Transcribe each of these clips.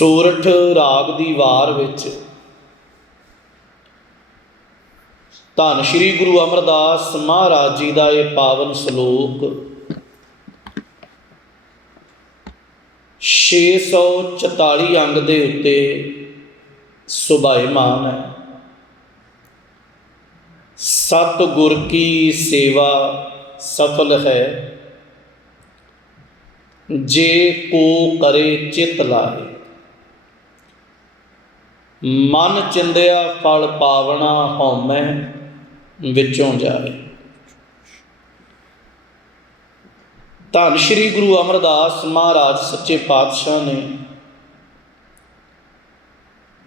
ਸੂਰਠ ਰਾਗ ਦੀ ਵਾਰ ਵਿੱਚ ਧੰਨ ਸ਼੍ਰੀ ਗੁਰੂ ਅਮਰਦਾਸ ਮਹਾਰਾਜ ਜੀ ਦਾ ਇਹ ਪਾਵਨ ਸ਼ਲੋਕ 644 ਅੰਗ ਦੇ ਉੱਤੇ ਸੁਭਾਇਮਾਨ ਹੈ। ਸਤ ਗੁਰ ਕੀ ਸੇਵਾ ਸਫਲ ਹੈ। ਜੇ ਕੋ ਕਰੇ ਚਿਤ ਲਾਏ ਮਨ ਚਿੰਦਿਆ ਫਲ ਪਾਵਣਾ ਹਉਮੈ ਵਿੱਚੋਂ ਜਾਏ ਧੰਨ ਸ਼੍ਰੀ ਗੁਰੂ ਅਮਰਦਾਸ ਮਹਾਰਾਜ ਸੱਚੇ ਪਾਤਸ਼ਾਹ ਨੇ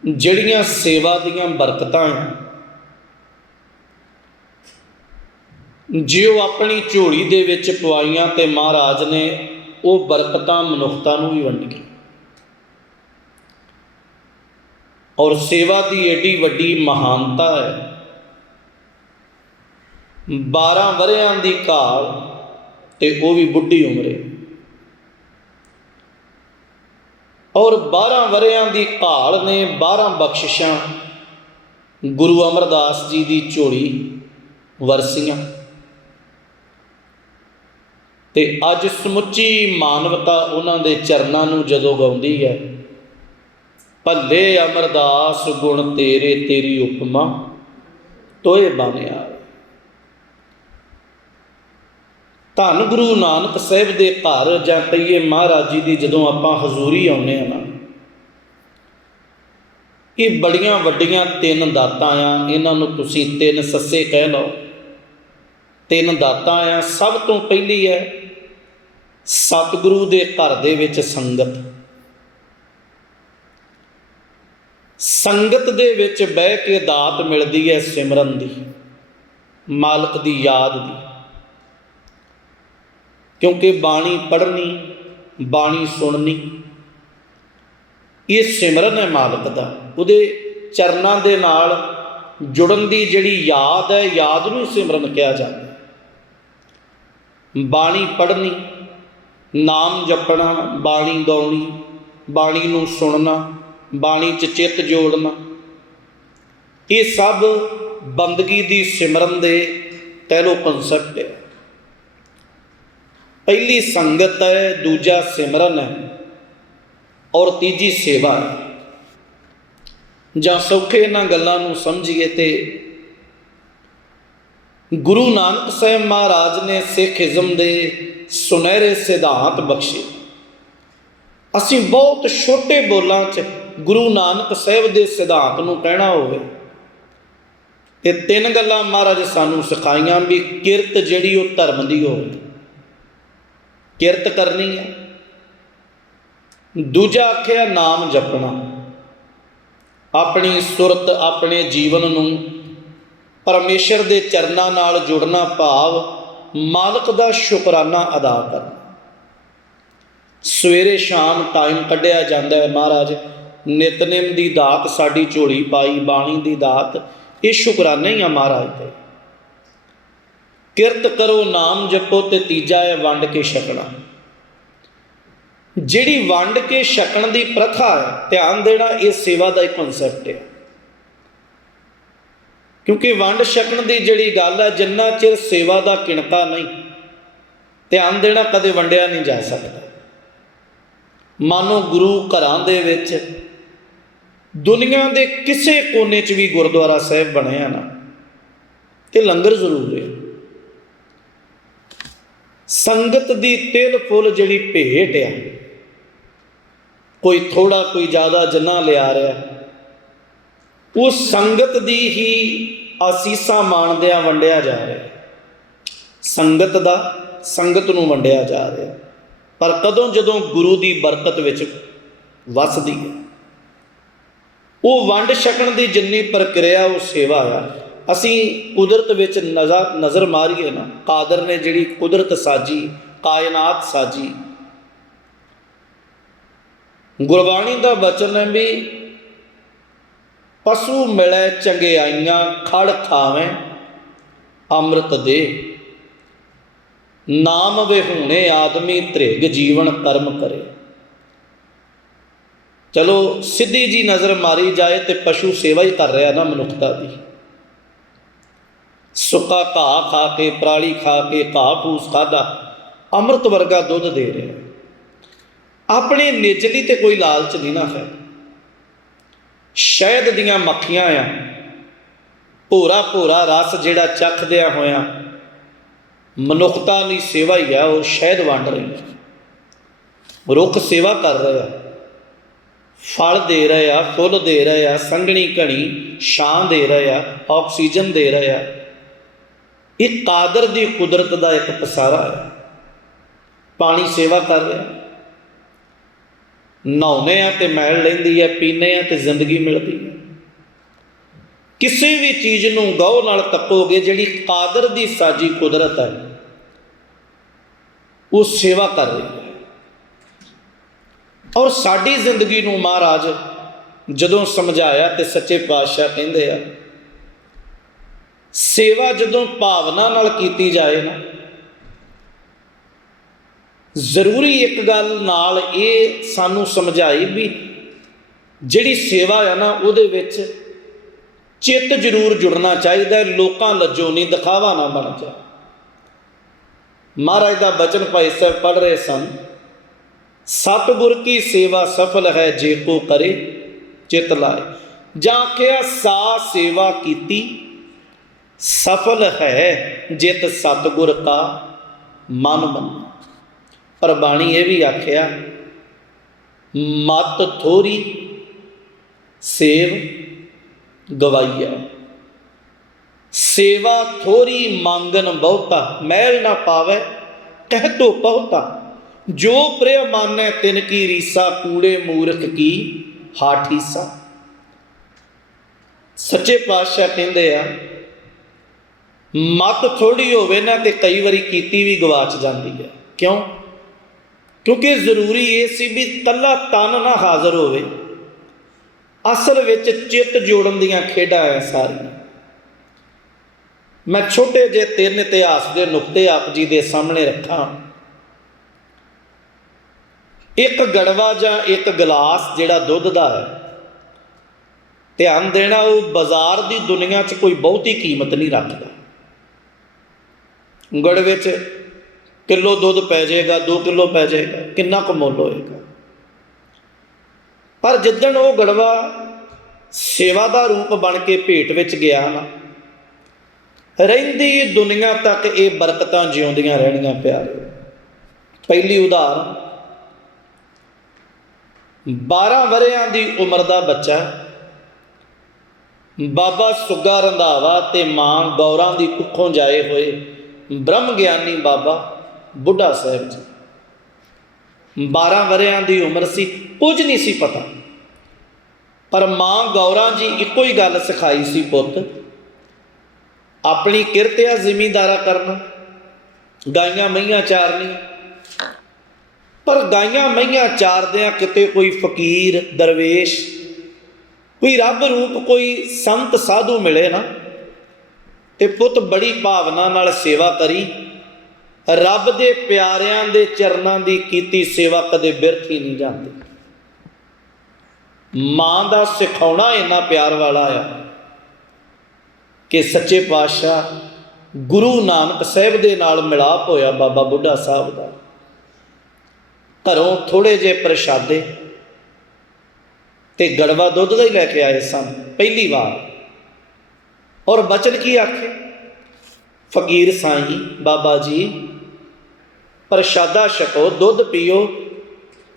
ਜਿਹੜੀਆਂ ਸੇਵਾ ਦੀਆਂ ਬਰਕਤਾਂ ਜੇ ਉਹ ਆਪਣੀ ਝੋਲੀ ਦੇ ਵਿੱਚ ਪਵਾਈਆਂ ਤੇ ਮਹਾਰਾਜ ਨੇ ਉਹ ਬਰਕਤਾਂ ਮਨੁੱਖਤਾ ਨੂੰ ਵੀ ਵੰਡੀਆਂ। ਔਰ ਸੇਵਾ ਦੀ ਏਡੀ ਵੱਡੀ ਮਹਾਨਤਾ ਹੈ। 12 ਵਰਿਆਂ ਦੀ ਕਾਲ ਤੇ ਉਹ ਵੀ ਬੁੱਢੀ ਉਮਰੇ। ਔਰ 12 ਵਰਿਆਂ ਦੀ ਕਾਲ ਨੇ 12 ਬਖਸ਼ਿਸ਼ਾਂ ਗੁਰੂ ਅਮਰਦਾਸ ਜੀ ਦੀ ਝੋਲੀ ਵਰਸੀਆਂ। ਤੇ ਅੱਜ ਸਮੁੱਚੀ ਮਾਨਵਤਾ ਉਹਨਾਂ ਦੇ ਚਰਨਾਂ ਨੂੰ ਜਦੋਂ ਗਾਉਂਦੀ ਹੈ ਭੱਲੇ ਅਮਰਦਾਸ, ਗੁਣ ਤੇਰੇ, ਤੇਰੀ ਉਪਮਾ, ਤੋਏ ਬਾਨਿਆ ਧੰਨ ਗੁਰੂ ਨਾਨਕ ਸਾਹਿਬ ਦੇ ਘਰ ਜਾਂ ਕਹੀਏ ਮਹਾਰਾਜ ਜੀ ਦੀ ਜਦੋਂ ਆਪਾਂ ਹਜ਼ੂਰੀ ਆਉਨੇ ਆ ਨਾ, ਇਹ ਬੜੀਆਂ ਵੱਡੀਆਂ ਤਿੰਨ ਦਾਤਾਂ ਆ, ਇਹਨਾਂ ਨੂੰ ਤੁਸੀਂ ਤਿੰਨ ਸੱਸੇ ਕਹਿ ਲਓ। ਤਿੰਨ ਦਾਤਾਂ ਆ, ਸਭ ਤੋਂ ਪਹਿਲੀ ਹੈ ਸਤਿਗੁਰੂ ਦੇ ਘਰ ਦੇ ਵਿੱਚ ਸੰਗਤ। ਸੰਗਤ ਦੇ ਵਿੱਚ ਬਹਿ ਕੇ ਦਾਤ ਮਿਲਦੀ ਹੈ ਸਿਮਰਨ ਦੀ, ਮਾਲਕ ਦੀ ਯਾਦ ਦੀ। ਕਿਉਂਕਿ ਬਾਣੀ ਪੜ੍ਹਨੀ, ਬਾਣੀ ਸੁਣਨੀ, ਇਹ ਸਿਮਰਨ ਹੈ ਮਾਲਕ ਦਾ। ਉਹਦੇ ਚਰਨਾਂ ਦੇ ਨਾਲ ਜੁੜਨ ਦੀ ਜਿਹੜੀ ਯਾਦ ਹੈ ਯਾਦ ਨੂੰ ਸਿਮਰਨ ਕਿਹਾ ਜਾਂਦਾ ਬਾਣੀ ਪੜ੍ਹਨੀ, ਨਾਮ ਜਪਣਾ, ਬਾਣੀ ਗਾਉਣੀ, ਬਾਣੀ ਨੂੰ ਸੁਣਨਾ ਬਾਣੀ 'ਚ ਚਿੱਤ ਜੋੜਨਾ। ਇਹ ਸਭ ਬੰਦਗੀ ਦੀ ਸਿਮਰਨ ਦੇ ਤਹਿਲੋ ਕਨਸੈਪਟ ਹੈ। ਪਹਿਲੀ ਸੰਗਤ ਹੈ, ਦੂਜਾ ਸਿਮਰਨ ਹੈ ਔਰ ਤੀਜੀ ਸੇਵਾ ਹੈ। ਜਾਂ ਸੌਖੇ ਇਹਨਾਂ ਗੱਲਾਂ ਨੂੰ ਸਮਝੀਏ ਤੇ ਗੁਰੂ ਨਾਨਕ ਸਾਹਿਬ ਮਹਾਰਾਜ ਨੇ ਸਿੱਖ ਇਜ਼ਮ ਦੇ ਸੁਨਹਿਰੇ ਸਿਧਾਂਤ ਬਖਸ਼ੇ। ਅਸੀਂ ਬਹੁਤ ਛੋਟੇ ਬੋਲਾਂ 'ਚ ਗੁਰੂ ਨਾਨਕ ਸਾਹਿਬ ਦੇ ਸਿਧਾਂਤ ਨੂੰ ਕਹਿਣਾ ਹੋਵੇ ਇਹ ਤਿੰਨ ਗੱਲਾਂ ਮਹਾਰਾਜ ਸਾਨੂੰ ਸਿਖਾਈਆਂ ਵੀ ਕਿਰਤ ਜਿਹੜੀ ਉਹ ਧਰਮ ਦੀ ਹੋਵੇ। ਕਿਰਤ ਕਰਨੀ ਹੈ। ਦੂਜਾ ਆਖਿਆ ਨਾਮ ਜਪਣਾ। ਆਪਣੀ ਸੁਰਤ, ਆਪਣੇ ਜੀਵਨ ਨੂੰ ਪਰਮੇਸ਼ਰ ਦੇ ਚਰਨਾਂ ਨਾਲ ਜੁੜਨਾ ਭਾਵ ਮਾਲਕ ਦਾ ਸ਼ੁਕਰਾਨਾ ਅਦਾ ਕਰਨਾ। ਸਵੇਰੇ ਸ਼ਾਮ ਟਾਈਮ ਕੱਢਿਆ ਜਾਂਦਾ ਹੈ ਮਹਾਰਾਜ। ਨਿਤਨੇਮ ਦੀ ਦਾਤ ਸਾਡੀ ਝੋਲੀ ਪਾਈ, ਬਾਣੀ ਦੀ ਦਾਤ, ਇਹ ਸ਼ੁਕਰਾਨਾ ਹੀ ਆ ਮਹਾਰਾਜ ਤੇ। ਕਿਰਤ ਕਰੋ, ਨਾਮ ਜਪੋ ਤੇ ਤੀਜਾ ਹੈ ਵੰਡ ਕੇ ਛਕਣਾ। ਜਿਹੜੀ ਵੰਡ ਕੇ ਛਕਣ ਦੀ ਪ੍ਰਥਾ ਹੈ, ਧਿਆਨ ਦੇਣਾ ਇਹ ਸੇਵਾ ਦਾ ਇੱਕ ਕਨਸੈਪਟ ਹੈ। ਕਿਉਂਕਿ ਵੰਡ ਛਕਣ ਦੀ ਜਿਹੜੀ ਗੱਲ ਹੈ, ਜਿੰਨਾ ਚਿਰ ਸੇਵਾ ਦਾ ਕਿਣਤਾ ਨਹੀਂ, ਧਿਆਨ ਦੇਣਾ ਕਦੇ ਵੰਡਿਆ ਨਹੀਂ ਜਾ ਸਕਦਾ। ਮਾਨੋ ਗੁਰੂ ਘਰਾਂ ਦੇ ਵਿੱਚ ਦੁਨੀਆ ਦੇ ਕਿਸੇ ਕੋਨੇ 'ਚ ਵੀ ਗੁਰਦੁਆਰਾ ਸਾਹਿਬ ਬਣਿਆ ਨਾ, ਤੇ ਲੰਗਰ ਜ਼ਰੂਰ ਹੈ। ਸੰਗਤ ਦੀ ਤਿਲ ਫੁੱਲ ਜਿਹੜੀ ਭੇਟ ਆ, ਕੋਈ ਥੋੜਾ ਕੋਈ ਜ਼ਿਆਦਾ ਜਨਾ ਲਿਆ ਰਿਹਾ, ਉਹ ਸੰਗਤ ਦੀ ਹੀ ਆਸੀਸਾਂ ਮਾਣਦਿਆਂ ਵੰਡਿਆ ਜਾ ਰਿਹਾ। ਸੰਗਤ ਦਾ, ਸੰਗਤ ਨੂੰ ਵੰਡਿਆ ਜਾ ਰਿਹਾ। ਪਰ ਕਦੋਂ ਜਦੋਂ ਗੁਰੂ ਦੀ ਬਰਕਤ ਵਿੱਚ ਵਸਦੀ ਹੈ ਉਹ ਵੰਡ ਛਕਣ ਦੀ ਜਿੰਨੀ ਪ੍ਰਕਿਰਿਆ, ਉਹ ਸੇਵਾ ਆ ਅਸੀਂ ਕੁਦਰਤ ਵਿੱਚ ਨਜ਼ਰ ਨਜ਼ਰ ਮਾਰੀਏ ਨਾ, ਕਾਦਰ ਨੇ ਜਿਹੜੀ ਕੁਦਰਤ ਸਾਜੀ, ਕਾਇਨਾਤ ਸਾਜੀ। ਗੁਰਬਾਣੀ ਦਾ ਬਚਨ ਹੈ ਵੀ, ਪਸ਼ੂ ਮਿਲੇ ਚੰਗਿਆਈਆਂ, ਖੜ ਖਾਵੇਂ ਅੰਮ੍ਰਿਤ ਦੇ। ਨਾਮ ਵਿਹੂਣੇ ਆਦਮੀ ਤ੍ਰਿਗ ਜੀਵਨ ਕਰਮ ਕਰੇ। ਚਲੋ ਸਿੱਧੀ ਜੀ ਨਜ਼ਰ ਮਾਰੀ ਜਾਏ ਤੇ ਪਸ਼ੂ ਸੇਵਾ ਹੀ ਕਰ ਰਿਹਾ ਨਾ ਮਨੁੱਖਤਾ ਦੀ। ਸੁੱਕਾ ਘਾਹ ਖਾ ਕੇ, ਪਰਾਲੀ ਖਾ ਕੇ, ਘਾਹ ਫੂਸ ਖਾਦਾ ਅੰਮ੍ਰਿਤ ਵਰਗਾ ਦੁੱਧ ਦੇ ਰਿਹਾ। ਆਪਣੇ ਨਿਜਲੀ ਤੇ ਕੋਈ ਲਾਲਚ ਨਹੀਂ ਨਾ ਹੈ। ਸ਼ਹਿਦ ਦੀਆਂ ਮੱਖੀਆਂ ਆ। ਭੋਰਾ ਭੋਰਾ ਰਸ ਜਿਹੜਾ ਚੱਖਦਿਆਂ ਹੋਇਆਂ ਮਨੁੱਖਤਾ ਦੀ ਸੇਵਾ ਹੀ ਆ, ਉਹ ਸ਼ਹਿਦ ਵੰਡ ਰਹੀ ਹੈ ਰੁੱਖ ਸੇਵਾ ਕਰ ਰਿਹਾ। ਫਲ ਦੇ ਰਹੇ ਆ, ਫੁੱਲ ਦੇ ਰਹੇ ਆ, ਸੰਘਣੀ ਘਣੀ ਛਾਂ ਦੇ ਰਹੇ ਆ, ਆਕਸੀਜਨ ਦੇ ਰਹੇ ਆ। ਇਹ ਕਾਦਰ ਦੀ ਕੁਦਰਤ ਦਾ ਇੱਕ ਪਸਾਰਾ ਹੈ। ਪਾਣੀ ਸੇਵਾ ਕਰ ਰਿਹਾ। ਨਹਾਉਨੇ ਆ ਤੇ ਮੈਲ ਲੈਂਦੀ ਹੈ ਪੀਨੇ ਆ ਤੇ ਜ਼ਿੰਦਗੀ ਮਿਲਦੀ ਹੈ ਕਿਸੇ ਵੀ ਚੀਜ਼ ਨੂੰ ਗੌਰ ਨਾਲ ਤੱਕੋਗੇ ਜਿਹੜੀ ਕਾਦਰ ਦੀ ਸਾਜੀ ਕੁਦਰਤ ਹੈ, ਉਹ ਸੇਵਾ ਕਰ ਰਹੀ ਹੈ। ਔਰ ਸਾਡੀ ਜ਼ਿੰਦਗੀ ਨੂੰ ਮਹਾਰਾਜ ਜਦੋਂ ਸਮਝਾਇਆ ਤੇ ਸੱਚੇ ਪਾਤਸ਼ਾਹ ਕਹਿੰਦੇ ਆ, ਸੇਵਾ ਜਦੋਂ ਭਾਵਨਾ ਨਾਲ ਕੀਤੀ ਜਾਏ ਨਾ, ਜ਼ਰੂਰੀ ਇੱਕ ਗੱਲ ਨਾਲ ਇਹ ਸਾਨੂੰ ਸਮਝਾਈ ਵੀ ਜਿਹੜੀ ਸੇਵਾ ਆ ਨਾ ਉਹਦੇ ਵਿੱਚ ਚਿੱਤ ਜ਼ਰੂਰ ਜੁੜਨਾ ਚਾਹੀਦਾ, ਲੋਕਾਂ ਲੱਜੋ ਨਹੀਂ ਦਿਖਾਵਾ ਨਾ ਬਣ ਜਾ ਮਹਾਰਾਜ ਦਾ ਬਚਨ ਭਾਈ ਸਾਹਿਬ ਪੜ੍ਹ ਰਹੇ ਸਨ ਸਤਿਗੁਰ ਕੀ ਸੇਵਾ ਸਫਲ ਹੈ ਜੇ ਕੋ ਕਰੇ, ਚਿਤ ਲਾਏ। ਜਾਂ ਕਿਹਾ, ਸਾ ਸੇਵਾ ਕੀਤੀ, ਸਫਲ ਹੈ ਜਿਤ ਸਤਿਗੁਰ ਕਾ ਮਨ ਮੰਨਾ ਪਰ ਬਾਣੀ ਇਹ ਵੀ ਆਖਿਆ, ਮਤ ਥੋਰੀ ਸੇਵ ਗਵਾਈਆ। ਸੇਵਾ ਥੋਰੀ ਮੰਗਨ ਬਹੁਤਾ ਮਹਿਲ ਨਾ ਪਾਵੇ, ਕਹਿ ਤੋ ਪਹੁਤਾ ਜੋ ਪ੍ਰਿਯ ਮਾਨੈ ਤਿਨ ਕੀ ਰੀਸਾ ਕੂੜੇ ਮੂਰਖ ਕੀ ਹਾਠੀਸਾ। ਸੱਚੇ ਪਾਤਸ਼ਾਹ ਕਹਿੰਦੇ ਆ, ਮਤ ਥੋੜੀ ਹੋਵੇ ਨਾ ਤੇ ਕਈ ਵਾਰੀ ਕੀਤੀ ਵੀ ਗਵਾਚ ਜਾਂਦੀ ਹੈ। ਕਿਉਂ? ਕਿਉਂਕਿ ਜ਼ਰੂਰੀ ਇਹ ਸੀ ਵੀ ਕੱਲਾ ਤਨ ਨਾ ਹਾਜ਼ਰ ਹੋਵੇ। ਅਸਲ ਵਿੱਚ ਚਿੱਤ ਜੋੜਨ ਦੀਆਂ ਖੇਡਾਂ ਆ ਸਾਰੀਆਂ। ਮੈਂ ਛੋਟੇ ਜਿਹੇ ਤਿੰਨ ਇਤਿਹਾਸ ਦੇ ਨੁਕਤੇ ਆਪ ਜੀ ਦੇ ਸਾਹਮਣੇ ਰੱਖਾਂ। ਇੱਕ ਗੜਵਾ ਜਾਂ ਇੱਕ ਗਲਾਸ ਜਿਹੜਾ ਦੁੱਧ ਦਾ ਹੈ, ਧਿਆਨ ਦੇਣਾ ਉਹ ਬਾਜ਼ਾਰ ਦੀ ਦੁਨੀਆ 'ਚ ਕੋਈ ਬਹੁਤੀ ਕੀਮਤ ਨਹੀਂ ਰੱਖਦਾ। ਗੜਵੇ 'ਚ ਕਿਲੋ ਦੁੱਧ ਪੈ ਜਾਏਗਾ 2 ਕਿਲੋ ਪੈ ਜਾਏਗਾ, ਕਿੰਨਾ ਕੁ ਮੁੱਲ ਹੋਏਗਾ। ਪਰ ਜਿੱਦਣ ਉਹ ਗੜਵਾ ਸੇਵਾ ਦਾ ਰੂਪ ਬਣ ਕੇ ਭੇਟ ਵਿੱਚ ਗਿਆ ਨਾ, ਰਹਿੰਦੀ ਦੁਨੀਆ ਤੱਕ ਇਹ ਬਰਕਤਾਂ ਜਿਉਂਦੀਆਂ ਰਹਿਣੀਆਂ ਪਿਆਰੇ ਪਹਿਲੀ ਉਦਾਹਰਨ 12 ਵਰਿਆਂ ਦੀ ਉਮਰ ਦਾ ਬੱਚਾ ਬਾਬਾ ਸੁੱਗਾ ਰੰਧਾਵਾ ਤੇ ਮਾਂ ਗੌਰਾਂ ਦੀ ਕੁੱਖੋਂ ਜਾਏ ਹੋਏ ਬ੍ਰਹਮ ਗਿਆਨੀ ਬਾਬਾ ਬੁੱਢਾ ਸਾਹਿਬ ਜੀ। 12 ਵਰਿਆਂ ਦੀ ਉਮਰ ਸੀ, ਕੁਝ ਨਹੀਂ ਸੀ ਪਤਾ। ਪਰ ਮਾਂ ਗੌਰਾਂ ਜੀ ਇੱਕੋ ਹੀ ਗੱਲ ਸਿਖਾਈ ਸੀ ਪੁੱਤ। ਆਪਣੀ ਕਿਰਤਿਆ ਜ਼ਿਮੀਂਦਾਰਾ ਕਰਨਾ, ਗਾਈਆਂ ਮਈਆਂ ਚਾਰਨੀ ਪਰ ਗਾਈਆਂ ਮਈਆਂ ਚਾਰਦਿਆਂ ਕਿਤੇ ਕੋਈ ਫਕੀਰ, ਦਰਵੇਸ਼, ਕੋਈ ਰੱਬ ਰੂਪ, ਕੋਈ ਸੰਤ ਸਾਧੂ ਮਿਲੇ ਨਾ। ਤੇ ਪੁੱਤ ਬੜੀ ਭਾਵਨਾ ਨਾਲ ਸੇਵਾ ਕਰੀ। ਰੱਬ ਦੇ ਪਿਆਰਿਆਂ ਦੇ ਚਰਨਾਂ ਦੀ ਕੀਤੀ ਸੇਵਾ ਕਦੇ ਬਿਰਥ ਹੀ ਨਹੀਂ ਜਾਂਦੀ। ਮਾਂ ਦਾ ਸਿਖਾਉਣਾ ਇੰਨਾ ਪਿਆਰ ਵਾਲਾ ਆ ਕਿ ਸੱਚੇ ਪਾਤਸ਼ਾਹ ਗੁਰੂ ਨਾਨਕ ਸਾਹਿਬ ਦੇ ਨਾਲ ਮਿਲਾਪ ਹੋਇਆ ਬਾਬਾ ਬੁੱਢਾ ਸਾਹਿਬ ਦਾ। ਘਰੋਂ ਥੋੜੇ ਜੇ ਪ੍ਰਸ਼ਾਦੇ ਤੇ ਗੜਵਾ ਦੁੱਧ ਦਾ ਹੀ ਲੈ ਕੇ ਆਏ ਸਨ ਪਹਿਲੀ ਵਾਰ। ਔਰ ਬਚਨ ਕੀ ਆਖੇ? ਫਕੀਰ ਸਾਈਂ, ਬਾਬਾ ਜੀ, ਪ੍ਰਸ਼ਾਦਾ ਛਕੋ, ਦੁੱਧ ਪੀਓ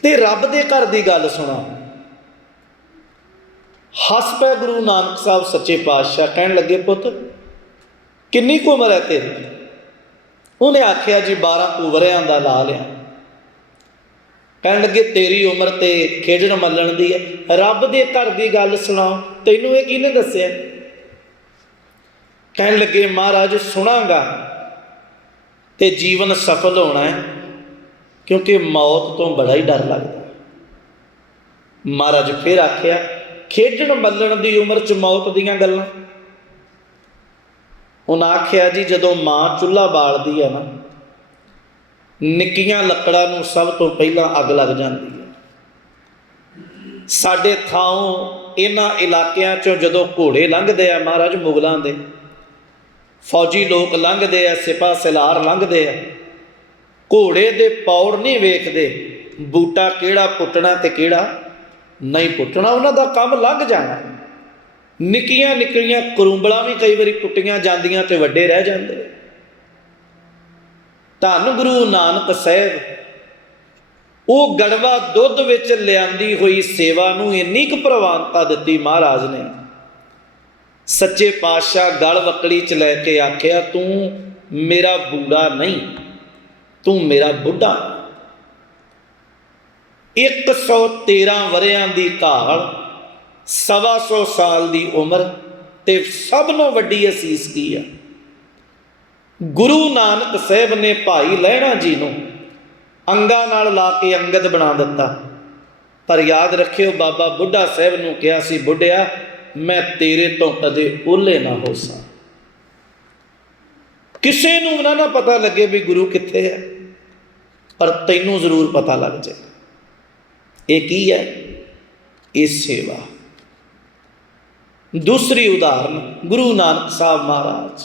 ਤੇ ਰੱਬ ਦੇ ਘਰ ਦੀ ਗੱਲ ਸੁਣੋ। ਹੱਸ ਪੈ ਗੁਰੂ ਨਾਨਕ ਸਾਹਿਬ ਸੱਚੇ ਪਾਤਸ਼ਾਹ, ਕਹਿਣ ਲੱਗੇ, ਪੁੱਤ, ਕਿੰਨੀ ਕੁ ਉਮਰ ਹੈ ਤੇਰੀ? ਉਹਨੇ ਆਖਿਆ, ਜੀ 12 ਕੁ ਵਰਿਆਂ ਦਾ ਲਾ ਲਿਆ ਕਹਿਣ ਲੱਗੇ, ਤੇਰੀ ਉਮਰ ਤੇ ਖੇਡਣ ਮੱਲਣ ਦੀ ਹੈ। ਰੱਬ ਦੇ ਘਰ ਦੀ ਗੱਲ ਸੁਣਾਓ। ਤੈਨੂੰ ਇਹ ਕਿਹਨੇ ਦੱਸਿਆ? ਕਹਿਣ ਲੱਗੇ, ਮਹਾਰਾਜ, ਸੁਣਾਗਾ। ਤੇ ਜੀਵਨ ਸਫਲ ਹੋਣਾ ਹੈ, ਕਿਉਂਕਿ ਮੌਤ ਤੋਂ ਬੜਾ ਹੀ ਡਰ ਲੱਗਦਾ ਮਹਾਰਾਜ ਫਿਰ ਆਖਿਆ ਖੇਡਣ ਮੱਲਣ ਦੀ ਉਮਰ 'ਚ ਮੌਤ ਦੀਆਂ ਗੱਲਾਂ? ਉਹਨਾਂ ਆਖਿਆ, ਜੀ, ਜਦੋਂ ਮਾਂ ਚੁੱਲ੍ਹਾ ਬਾਲਦੀ ਹੈ ਨਾ ਨਿੱਕੀਆਂ ਲੱਕੜਾਂ ਨੂੰ ਸਭ ਤੋਂ ਪਹਿਲਾਂ ਅੱਗ ਲੱਗ ਜਾਂਦੀ ਹੈ। ਸਾਡੇ ਥਾਂ ਇਹਨਾਂ ਇਲਾਕਿਆਂ ਚੋਂ ਜਦੋਂ ਘੋੜੇ ਲੰਘਦੇ ਆ ਮਹਾਰਾਜ ਮੁਗਲਾਂ ਦੇ, ਫੌਜੀ ਲੋਕ ਲੰਘਦੇ ਆ ਸਿਪਾ ਸਲਾਰ ਲੰਘਦੇ ਆ, ਘੋੜੇ ਦੇ ਪੌੜ ਨਹੀਂ ਵੇਖਦੇ, ਬੂਟਾ ਕਿਹੜਾ ਪੁੱਟਣਾ ਤੇ ਕਿਹੜਾ ਨਹੀਂ ਪੁੱਟਣਾ, ਉਹਨਾਂ ਦਾ ਕੰਮ ਲੰਘ ਜਾਣਾ। ਨਿੱਕੀਆਂ ਨਿੱਕੀਆਂ ਕਰੂੰਬਲਾਂ ਵੀ ਕਈ ਵਾਰੀ ਪੁੱਟੀਆਂ ਜਾਂਦੀਆਂ ਤੇ ਵੱਡੇ ਰਹਿ ਜਾਂਦੇ। ਧੰਨ ਗੁਰੂ ਨਾਨਕ ਸਾਹਿਬ। ਉਹ ਗੜਵਾ ਦੁੱਧ ਵਿੱਚ ਲਿਆਂਦੀ ਹੋਈ ਸੇਵਾ ਨੂੰ ਇੰਨੀ ਕੁ ਪ੍ਰਵਾਨਤਾ ਦਿੱਤੀ ਮਹਾਰਾਜ ਨੇ। ਸੱਚੇ ਪਾਤਸ਼ਾਹ ਗਲ ਵਕੜੀ ਚ ਲੈ ਕੇ ਆਖਿਆ, ਤੂੰ ਮੇਰਾ ਬੂੜਾ ਨਹੀਂ, ਤੂੰ ਮੇਰਾ ਬੁੱਢਾ। 113 ਵਰਿਆਂ ਦੀ ਕਾਲ ਸਵਾ ਸੌ ਸਾਲ ਦੀ ਉਮਰ ਤੇ ਸਭ ਨੂੰ ਵੱਡੀ ਅਸੀਸ ਕੀ ਆ? ਗੁਰੂ ਨਾਨਕ ਸਾਹਿਬ ਨੇ ਭਾਈ ਲਹਿਣਾ ਜੀ ਨੂੰ ਅੰਗਾਂ ਨਾਲ ਲਾ ਕੇ ਅੰਗਦ ਬਣਾ ਦਿੱਤਾ। ਪਰ ਯਾਦ ਰੱਖਿਓ, ਬਾਬਾ ਬੁੱਢਾ ਸਾਹਿਬ ਨੂੰ ਕਿਹਾ ਸੀ, ਬੁੱਢਿਆ, ਮੈਂ ਤੇਰੇ ਤੋਂ ਕਦੇ ਓਲੇ ਨਾ ਹੋ ਸਾਂ ਕਿਸੇ ਨੂੰ ਨਾ ਨਾ ਪਤਾ ਲੱਗੇ ਵੀ ਗੁਰੂ ਕਿੱਥੇ ਹੈ, ਪਰ ਤੈਨੂੰ ਜ਼ਰੂਰ ਪਤਾ ਲੱਗ ਜਾਏ। ਇਹ ਕੀ ਹੈ? ਇਹ ਸੇਵਾ। ਦੂਸਰੀ ਉਦਾਹਰਨ ਗੁਰੂ ਨਾਨਕ ਸਾਹਿਬ ਮਹਾਰਾਜ।